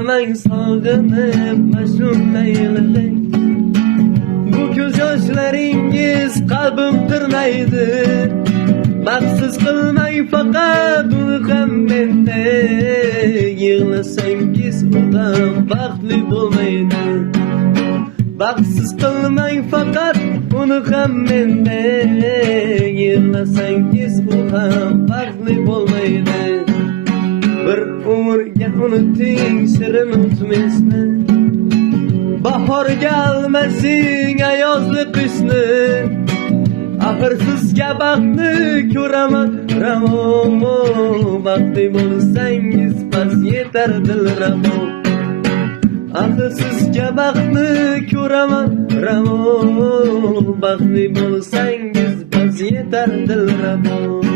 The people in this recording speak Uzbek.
Ağlamang sog'inib mash'umlaylik. Bu ko'z yoshlaringiz qalbim tirnaydi. Baxtsiz qilmang faqat uni ham mendek. Yig'lasangiz u ham baxtli bo'lmaydi. Baxtsiz qilmang faqat uni ham mendek. Yig'lasangiz u ham baxtli bo'lmaydi. Bir umrga unuting shirin o'tmisni. Bahorga almasing ayozli qishni. Axir sizga baxtni ko'raman ravo. Baxtli bo'lsangiz bas yetar dilrabo. Axir sizga baxtni ko'raman ravo. Baxtli bo'lsangiz bas yetar dilrabo.